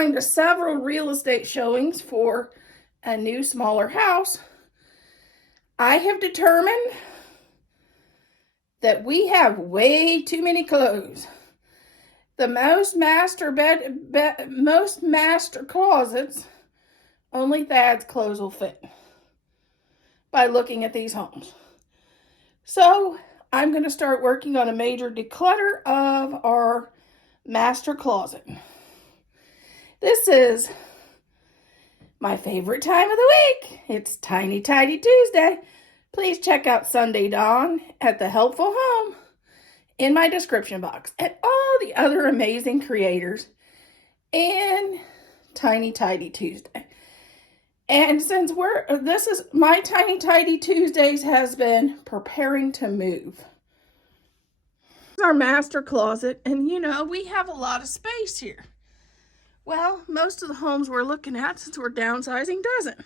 Going to several real estate showings for a new smaller house. I have determined that we have way too many clothes. The most master closets, only Thad's clothes will fit by looking at these homes. So I'm going to start working on a major declutter of our master closet. This is my favorite time of the week. It's Tiny Tidy Tuesday. Please check out Sunday Dawn at the Helpful Home in my description box and all the other amazing creators in Tiny Tidy Tuesday. And since this is my Tiny Tidy Tuesdays has been preparing to move. This is our master closet, and you know, we have a lot of space here. Well, most of the homes we're looking at, since we're downsizing, doesn't.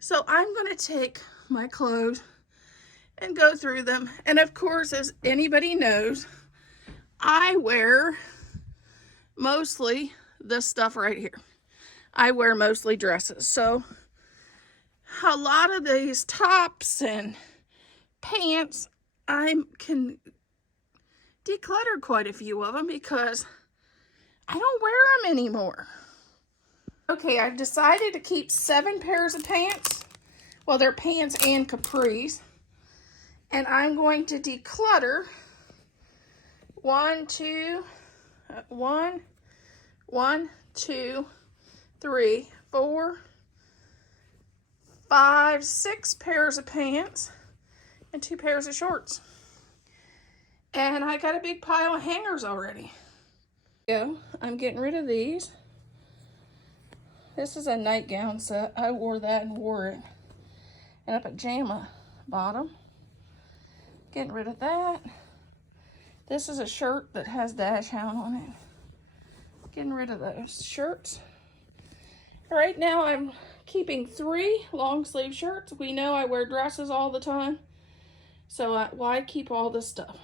So I'm going to take my clothes and go through them. And of course, as anybody knows, I wear mostly this stuff right here. I wear mostly dresses. So a lot of these tops and pants, I can declutter quite a few of them because I don't wear them anymore. Okay, I've decided to keep 7 pairs of pants. Well, they're pants and capris. And I'm going to declutter 1, 2, 3, 4, 5, 6 pairs of pants and 2 pairs of shorts. And I got a big pile of hangers already. So I'm getting rid of these. This is a nightgown set. I wore that and wore it. And a pajama bottom. Getting rid of that. This is a shirt that has Dash Hound on it. Getting rid of those shirts. Right now I'm keeping 3 long sleeve shirts. We know I wear dresses all the time. So why keep all this stuff?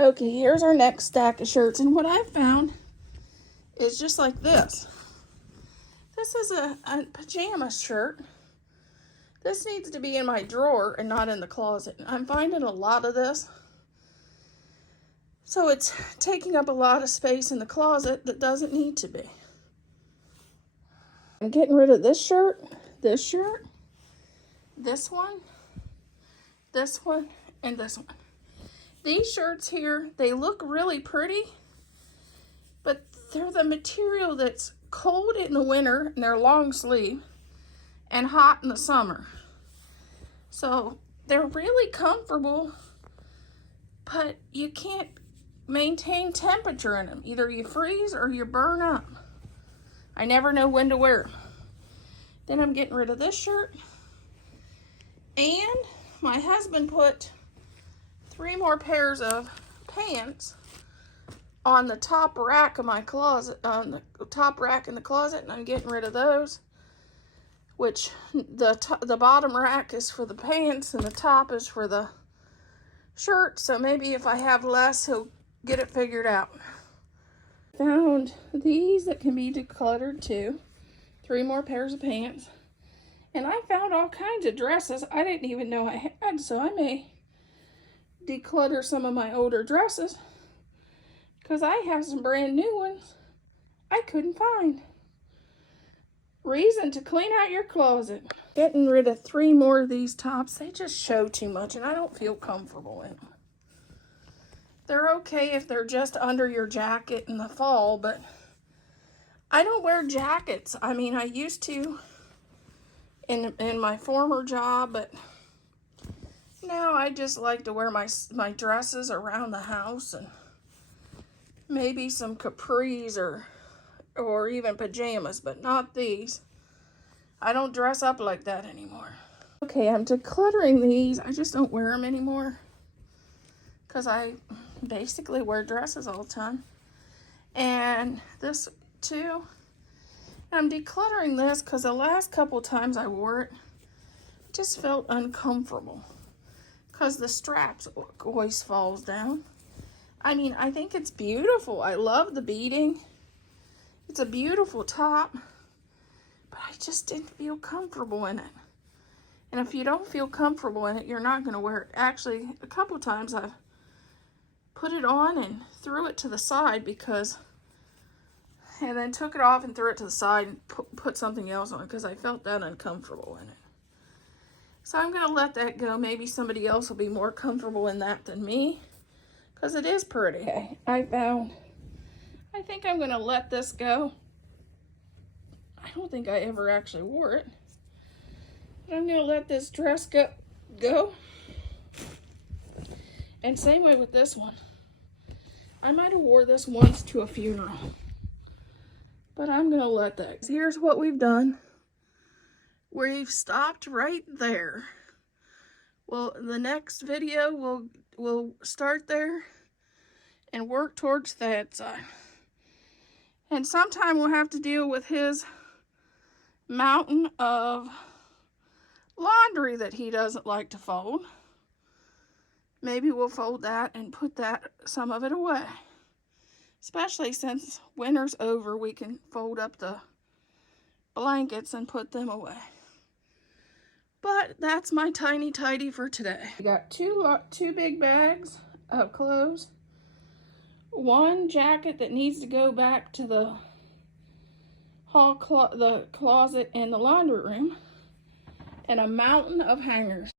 Okay, here's our next stack of shirts. And what I found is just like this. This is a pajama shirt. This needs to be in my drawer and not in the closet. I'm finding a lot of this. So it's taking up a lot of space in the closet that doesn't need to be. I'm getting rid of this shirt, this one, and this one. These shirts here, they look really pretty, but they're the material that's cold in the winter, and they're long sleeve, and hot in the summer. So they're really comfortable, but you can't maintain temperature in them. Either you freeze or you burn up. I never know when to wear them. Then I'm getting rid of this shirt. And my husband put 3 more pairs of pants on the top rack of my closet, on the top rack in the closet, and I'm getting rid of those. Which the bottom rack is for the pants and the top is for the shirt. So maybe if I have less, he'll get it figured out. Found these that can be decluttered too. 3 more pairs of pants. And I found all kinds of dresses I didn't even know I had, so I may declutter some of my older dresses because I have some brand new ones I couldn't find. Reason to clean out your closet. Getting rid of 3 more of these tops. They just show too much and I don't feel comfortable in them. They're okay if they're just under your jacket in the fall, but I don't wear jackets. I mean, I used to in my former job, but now I just like to wear my dresses around the house and maybe some capris or even pajamas, but not these. I don't dress up like that anymore. Okay, I'm decluttering these. I just don't wear them anymore because I basically wear dresses all the time. And this too. I'm decluttering this because the last couple times I wore it, it just felt uncomfortable because the straps always falls down. I mean, I think it's beautiful. I love the beading. It's a beautiful top, but I just didn't feel comfortable in it. And if you don't feel comfortable in it, you're not going to wear it. Actually, a couple times I've put it on and threw it to the side and then took it off and threw it to the side and put something else on because I felt that uncomfortable in it. So I'm going to let that go. Maybe somebody else will be more comfortable in that than me because it is pretty. Okay, I think I'm going to let this go. I don't think I ever actually wore it. But I'm going to let this dress go. And same way with this one. I might have wore this once to a funeral. But I'm going to let that. Here's what we've done. We've stopped right there. Well, the next video we'll start there and work towards that side. And sometime we'll have to deal with his mountain of laundry that he doesn't like to fold. Maybe we'll fold that and put some of it away. Especially since winter's over, we can fold up the blankets and put them away. But that's my tiny tidy for today. I got two big bags of clothes, one jacket that needs to go back to the the closet in the laundry room, and a mountain of hangers.